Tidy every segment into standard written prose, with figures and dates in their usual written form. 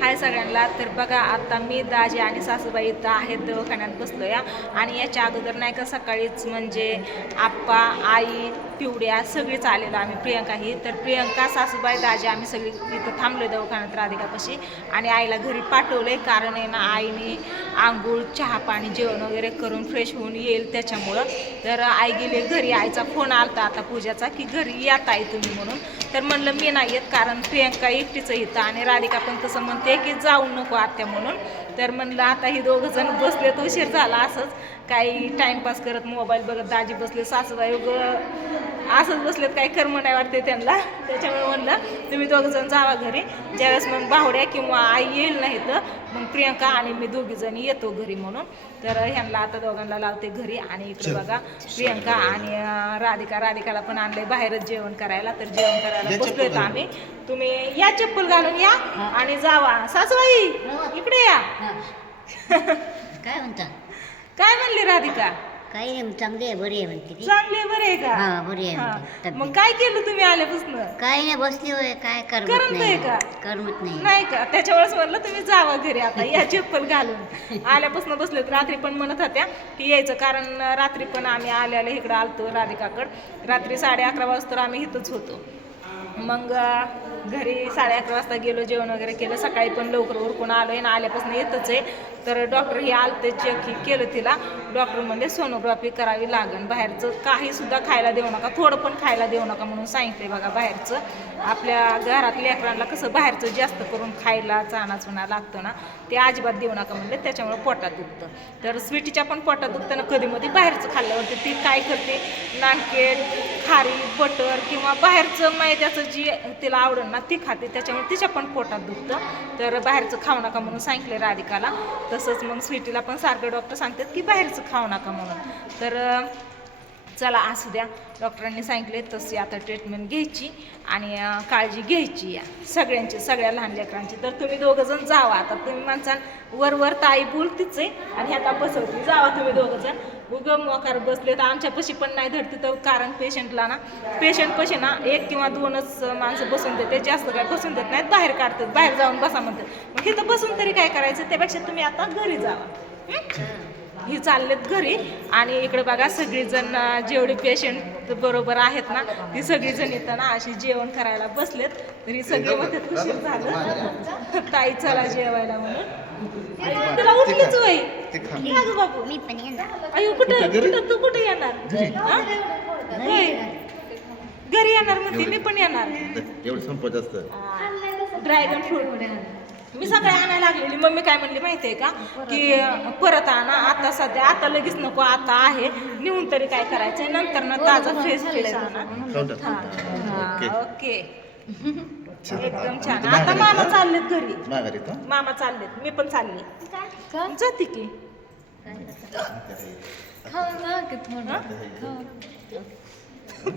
हाय सगळ्यांना. तर बघा आता मी दाजी आणि सासूबाई इथं आहेत दवाखान्यात बसलो या. आणि याच्या अगोदर नाही का सकाळीच म्हणजे आप्पा आई पिवड्या सगळीच आलेलो आम्ही, प्रियंका ही. तर प्रियंका सासूबाई दाजी आम्ही सगळी इथं थांबलो दवाखान्यात राधिकापाशी. आणि आईला घरी पाठवलंय कारण आहे ना आईने आंघोळ चहा पाणी जेवण वगैरे करून फ्रेश होऊन येईल त्याच्यामुळं. तर आई गेली घरी. आईचा फोन आलता आता पूजाचा की घरी यात आहे तुम्ही म्हणून. तर म्हणलं मी नाही येत कारण प्रियंका एकटीच इथं आणि राधिका पण तसं म्हणते की जाऊ नको आत्या म्हणून. तर म्हणलं आता ही दोघं जण बसले तो उशीर झाला असंच काही टाइमपास करत मोबाईल बघत. दाजी बसले सासूबाई असंच बसलेत काही कर्म नाही वाटते त्यांना. त्याच्यामुळे म्हणलं तुम्ही दोघं जण जावा घरी. ज्यावेळेस मग बाहुड्या किंवा आई येईल नाही तर मग प्रियंका आणि मी दोघी जण येतो घरी म्हणून. तर ह्यांना आता दोघांना लावते घरी. आणि इकडे बघा प्रियंका आणि राधिकाला पण आणलंय बाहेरच जेवण करायला. तर जेवण करायला बसलोय आम्ही. तुम्ही या चप्पल घालून या आणि जावा. सासूबाई इकडे या. काय म्हणता? काय म्हणली राधिका? काही नाही, चांगली आहे, बरी आहे म्हणते ती. चांगली बरे आहे का? हा, बरी आहे म्हणते. मग काय केलं तुम्ही आल्यापासून? काही नाही, बसली होय. काय करमत करमतंय नाही का? करमत नाही. नाही का? त्याच्यावेळेस म्हणलं तुम्ही जावा घरी आता या चप्पल घालून. आल्यापासून बसले. रात्री पण म्हणत होत्या की यायचं कारण रात्री पण आम्ही आल्याला इकडं आलतो राधिकाकडं. रात्री 11:30 वाजता आम्ही इथंच होतो. मग घरी 11:30 वाजता गेलो, जेवण वगैरे केलं. सकाळी पण लवकर उरकून आलो आहे ना आल्यापासून येतच आहे. तर डॉक्टर हे आलते चेक केलं तिला. डॉक्टर म्हणले सोनोग्राफी करावी लागेल. बाहेरचं काही सुद्धा खायला देऊ नका, थोडं पण खायला देऊ नका म्हणून सांगितले. बघा बाहेरचं आपल्या घरात लेकरांना कसं बाहेरचं जास्त करून खायला चाणा लागतं ना, ते अजिबात देऊ नका म्हणले. त्याच्यामुळे पोटात दुखतं. तर स्वीटीच्या पण पोटात दुखतं ना कधीमध्ये बाहेरचं खाल्ल्यावरती. ती काय करते नानकेट खारी बटर किंवा बाहेरचं मैद्याचं जी तिला आवडलं ना ती खाते. त्याच्यामुळे तिच्या पण पोटात दुखतं. तर बाहेरचं खाऊ नका म्हणून सांगितले राधिकाला. तसंच मग स्वीटीला पण सारखं डॉक्टर सांगतात की बाहेरचं खाऊ नका म्हणून. तर चला असू द्या, डॉक्टरांनी सांगितले तशी आता ट्रीटमेंट घ्यायची आणि काळजी घ्यायची या सगळ्यांची, सगळ्या लहान लेकरांची. तर तुम्ही दोघं जण जावा आता. तुम्ही माणसाल वर ताई बोलतीच आहे आणि ह्याता बसवती. जावा तुम्ही दोघं जण. उगम मोकार बसले तर आमच्यापाशी पण नाही धरते. तर कारण पेशंटला ना पेशंटपाशी ना 1 किंवा 2च माणसं बसून देते, जास्त काय बसून देत नाहीत. बाहेर काढतात, बाहेर जाऊन बसा म्हणतात. मग इथं बसून तरी काय करायचं, त्यापेक्षा तुम्ही आता घरी जावा. ही चाललेत घरी. आणि इकडे बघा सगळीजण जेवढे पेशंट बरोबर आहेत ना ती सगळीजण येतं ना अशी जेवण करायला बसलेत. तरी सगळे म्हणतात उशीर झालं ताई चला जेवायला म्हणून. तुला उठलीच वय का ग बाबू? मी पण येणार. अयो कुठं तू कुठे येणार? घरी येणार म्हणते. मी पण येणार. एवढं संपत असतं. ड्रॅगन फ्रूट मी सकाळी आणायला लागलेली. मम्मी काय म्हणली माहितीये का की परत आणा आता, सध्या आता लगेच नको, आता आहे नेऊन तरी काय करायचंय नंतर ना ताजा फ्रेश आणा. ओके एकदम छान. आता मामा चाललेत घरी. मामा चाललेत, मी पण चालले. जाते की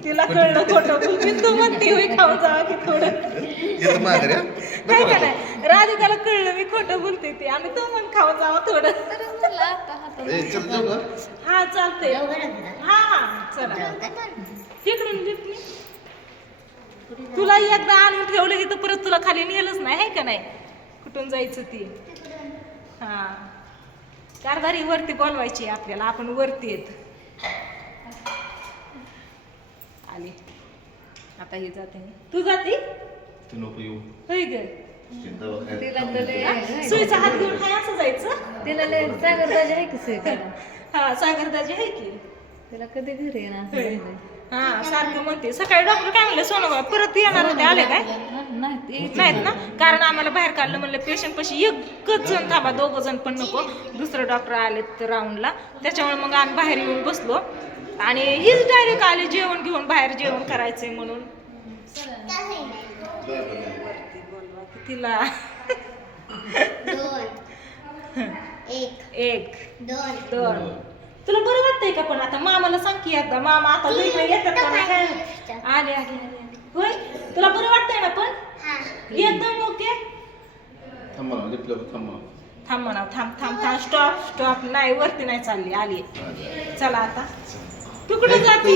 तिला कळलं खोटं बोलते. तू म्हणते होई खाऊन जावा की थोडं काय का नाही. राधिकाला कळलं मी खोटं बोलते ते आणि तू म्हण खाऊन जावा थोडं. हा चालतंय. हा चला तिकडून लिफ्टनी तुला एकदा आणून ठेवलं की तर परत तुला खाली नेलंच नाही आहे का नाही. कुठून जायचं ती. हा कारभारी वरती बोलवायची आपल्याला, आपण वरती येत आली. आता ही जाते. तू जाते होय ग. सुईचा हात घेऊन काय असं जायचं. तिला सागरदाजी आहे की सुई? हा सागरदाजी आहे की. तिला कधी घरी येणार? हा सारखं म्हणते. सकाळी डॉक्टर काय म्हणले सोनोग्राफी परत येणार होते, आले काय नाहीत ना. कारण आम्हाला बाहेर काढलं म्हणलं पेशंट पाशी एकच जण थांबा, 2 जण पण नको. दुसरं डॉक्टर आलेत राऊंडला. त्याच्यामुळे मग आम्ही बाहेर येऊन बसलो आणि हीच डायरेक्ट आली जेवण घेऊन. बाहेर जेवण करायचंय म्हणून. तिला 1 2 तुला बरं वाटतंय का? पण आता मामाला सांग की एकदा. मामा आता वेगळे येतात का नाही काय? आले होय. तुला बरं वाटतंय ना? पण एकदम ओके. थांब म्हणा. थांब स्टॉप नाही वरती नाही चालली. आली चला आता. तू कुठे जाते?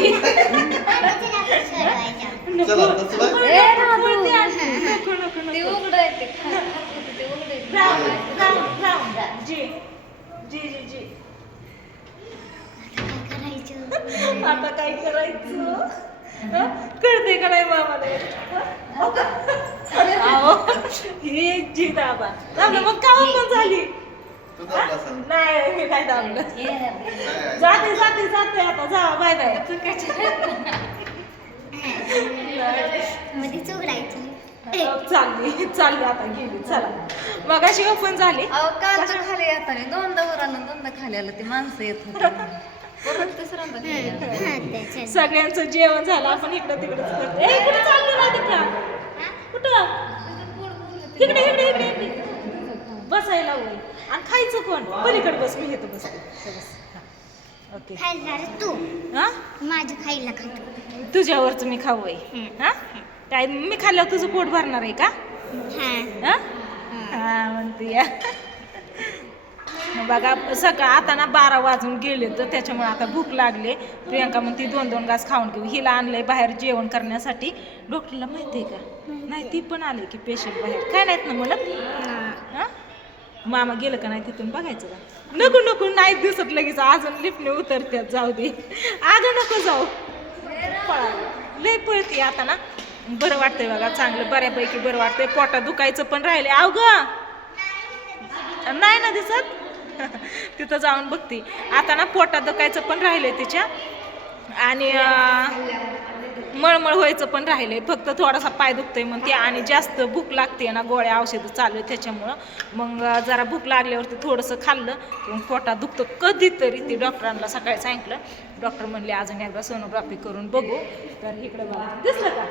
राम जी जी जी जी आता काय करायचं कळते का नाही मामाला अहो ही एक जी दाबा दाबलं मग का पण झाली नाही मी काय दाबलं जाते आता जा बाय बाय मध्ये उघडायचं चालली आता गेली चला मग अशी ओपन झाली अहो कालचं खाली येताना दोनदा वर आलं दोनदा खाली आलं ती माणसं येत होती परत तिसऱ्यांदा खाली आलं. सगळ्यांचं जेवण झालं आपण इकडं तिकडंच करतो ए कुठे चालली राधिका कुठं इकडे इकडे इकडे इकडे बसायला होय आणि खायचं कोण पलीकडे बस मी येतो बसते ओके खायला तू हा माझं खायला खातो तुझ्यावरच मी खाऊ आहे हा काय मी खाल्ल्यावर तुझं पोट भरणार आहे का हा हा म्हणते या बघा सकाळ आता ना 12 वाजून गेले तर त्याच्यामुळे आता भूक लागले प्रियंका म्हणते 2-2 घास खाऊन घेऊ हिला आणलंय बाहेर जेवण करण्यासाठी डॉक्टरला माहिती आहे का नाही ती पण आले की पेशंट बाहेर काय नाहीत ना म्हणत हा मामा गेलं का नाही तिथून बघायचं का नको नाही दिसत लगेच अजून लिफ्टने उतरत्यात जाऊ दे अगं नको जाऊ लय पळते आता ना बरं वाटतंय बघा चांगलं बऱ्यापैकी बरं वाटतंय पोटात दुखायचं पण राहिले अवघ नाही ना दिसत तिथं जाऊन बघते आता ना पोटात दुखायचं पण राहिलंय तिच्या आणि मळमळ व्हायचं पण राहिलंय फक्त थोडासा पाय दुखतोय मग ते आणि जास्त भूक लागते ना गोळ्या औषधं चालू आहे त्याच्यामुळं मग जरा भूक लागल्यावरती थोडंसं खाल्लं मग पोटात दुखतं कधीतरी ते डॉक्टरांना सकाळी सांगितलं डॉक्टर म्हणले अजून एकदा सोनोग्राफी करून बघू तर इकडं बघा दिसलं का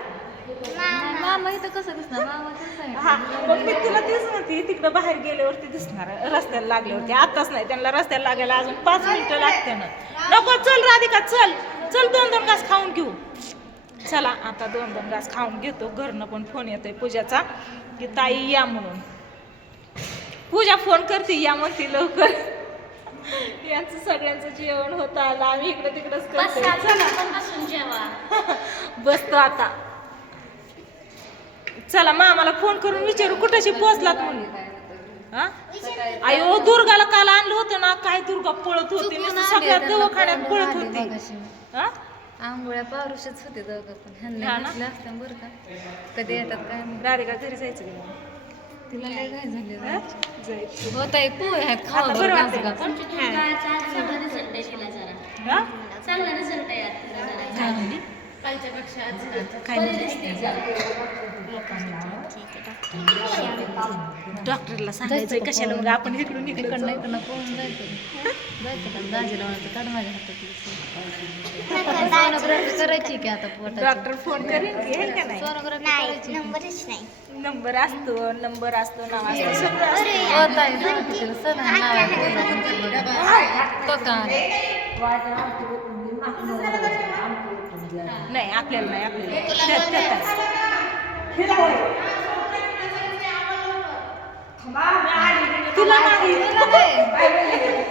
मामा इथं कसं दिसणार मामा कसं आहे हा मग मी तुला तेच म्हणते तिकडं बाहेर गेल्यावरती दिसणार रस्त्याला लागल्यावरती आताच नाही त्यांना रस्त्याला लागायला अजून 5 मिनिटं लागते ना नको चल राधिका चल 2-2 घास खाऊन घेऊ चला आता 2-2 घास खाऊन घेतो घरनं पण फोन येतोय पूजाचा की ताई या म्हणून पूजा फोन करते या म्हणते लवकर यांचं सगळ्यांचं जेवण होतं आलं आम्ही इकडं तिकडंच करतोय बसतो आता चला मामाला फोन करून विचारू कुठेशी पोहोचलात म्हणून हा अयो दुर्गाला काल आणलं होतं ना काय दुर्गा पळत होती सगळ्या दवाखान्यात पळत होती हा आंघोळ्या पारुशच होते दोघं पण ह्यांना नसले असते बरं का कधी येतात काय माहिती. राधिका घरी जायचं की नाही? तिला लय काय झाले हा? जायचं होत आहे पोहे आहेत खावा आता बरं बरं गाजगा. हा? चांगला रिझल्ट आहे आता. काय म्हणली? काय म्हणली? डॉक्टरला सांगायचंय कशाला मग आपण इकडून इकडनं इकडनं पळून जायचं पण दाजी लावणार काढ माझ्या हातात सोनोग्राफी करायची की आता पोटाची डॉक्टर फोन करेन की आहे का नाही सोनोग्राफी नाही करायची नंबरच नाही. नंबर असतो नाव असतं सगळं असतं. होत आहे ना तिला सर तो का नाही आपल्याला नाही आपल्याला तुला नाही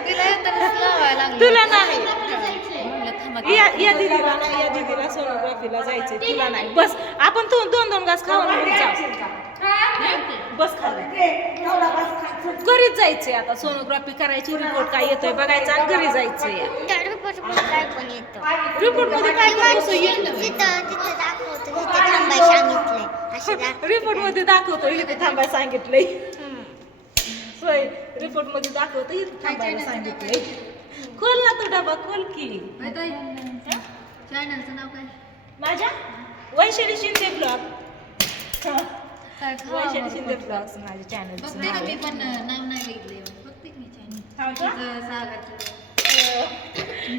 तिला येतानाच लावायला लागलं तुला नाही म्हणलं थांबा या दीदीला सोनोग्राफीला जायचंय तुला नाही बस आपण तू 2-2 घास खाऊन घरी जाऊ बस घरीच जायचंय आता सोनोग्राफी करायची रिपोर्ट काय येतोय बघायचं आणि घरी जायचंय त्या रिपोर्टमध्ये काय पण येतं. रिपोर्ट मध्ये काय तिथं दाखवतो तिथं थांबाय सांगितलंय असं रिपोर्ट मध्ये दाखवतो इथे थांबायला सांगितलंय होय रिपोर्ट मध्ये दाखवतो इथे थांबायला सांगितलंय खोल ना तो डबा खोल की चॅनलचं नाव काय माझ्या वैशाली शिंदे ब्लॉग काय वैशाली शिंदे ब्लॉग्स माझ्या चॅनलचं बघते का मी पण नाव नाही बघितले बघते की मी चॅनल सागाचं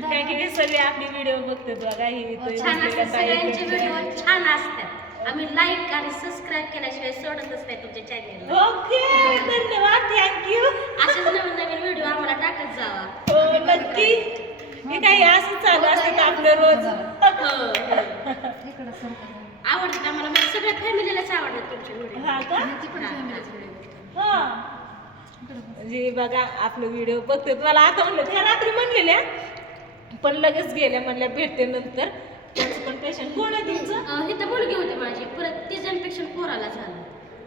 कारण की मी सगळे आपली व्हिडिओ बघते बघा ही छान असतात सगळ्यांचे व्हिडिओ छान असतात आम्ही लाईक आणि सबस्क्राईब केल्याशिवाय सोडतच नाही तुमच्या चॅनेलला ओके धन्यवाद थँक्यू असेच नवीन नवीन व्हिडिओ आम्हाला टाकत जावा हो नक्की हे काही असं चालू असतं आपलं रोज आवडतात आम्हाला म्हणजे सगळ्या फॅमिलीलाच आवडतात तुमचे व्हिडिओ हा का हा म्हणजे बघा आपलं व्हिडिओ बघते मला आता म्हणलं त्या रात्री म्हणलेल्या पण लगेच गेल्या म्हणल्या भेटते नंतर त्यांचं पण पेशंट कोण आहे तुमचं इथं मुलगी होती माझी परत तिचं इन्फेक्शन पोराला झालं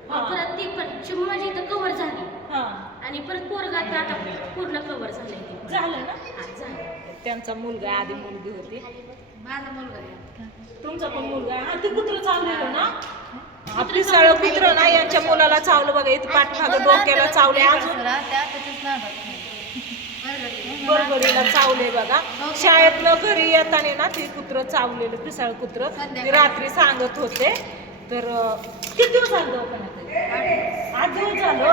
परत ती पण चिमू माझी इथं कव्हर झाली हा आणि परत पोरगा तर आता पूर्ण कव्हर झालंय ते. झालं ना हा, झालं. त्यांचा मुलगा आधी मुलगी होती माझा मुलगा आहे. तुमचा पण मुलगा आहे. आणि ते कुत्र चावलेलं ना आपली सळ कुत्र ना यांच्या मुलाला चावलं बघा इथं पाठीमागं डोक्याला चावले अजून त्या त्याच्याच नादात नाही. बरोबरीला चावले बघा शाळेतनं घरी येताना ना ते कुत्र चावलेलं पिसाळ कुत्र ते रात्री सांगत होते तर किती दिवस झालं दवाखान्यात 8 दिवस झालं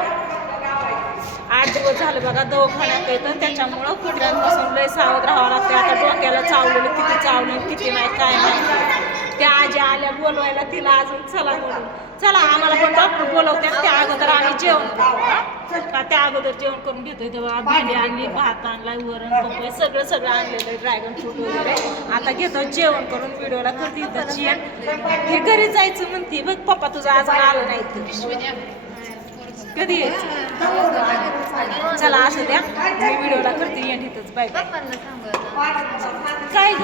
8 दिवस झालं बघा दवाखान्यात येतं त्याच्यामुळं कुत्र्यांपासून लय सावध राहावं लागते आता डोक्याला चावलेलं किती चावलं किती नाही काय माहिती त्या आजी आल्या बोलवायला तिला अजून चला म्हणून चला आम्हाला पण डॉक्टर बोलवतात त्या अगोदर आम्ही जेवण करतो हा? का त्या अगोदर जेवण करून घेतोय तेव्हा भेंडी आणली भात आणलाय वरण पपई सगळं आणलेलं आहे ड्रॅगन फ्रूट वगैरे आता घेतो जेवण करून व्हिडिओला करते इथं जेवण हे घरी जायचं म्हणते बघ पप्पा तुझा अजून आलं नाही तर कधी यायचं चला असं द्या मी व्हिडिओला करते या तिथंच बाय बाय पप्पांना सांगू काय ग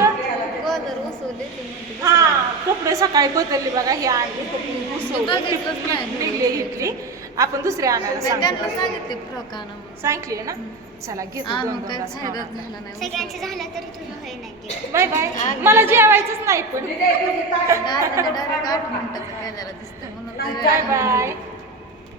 गोदर उसवले ते म्हणते. हा कपडे सकाळी बदलले बघा हे आणले कपडे उसवले, बघितलंच नाही. निघले घेतली आपण दुसरे आणायला त्यांना सांगितलं सांगितले फ्रॉक आणा म्हणून. सांगितले ना चला घेतो आणून दोन काही तास. फायदाच झाला नाही. सगळ्यांचं झालं तरी तुझं होय नाही बाय बाय मला जेवायचंच नाही पण डायरेक्ट 8 मिनिटाचा कॅमेरा दिसतो म्हणून बाय बाय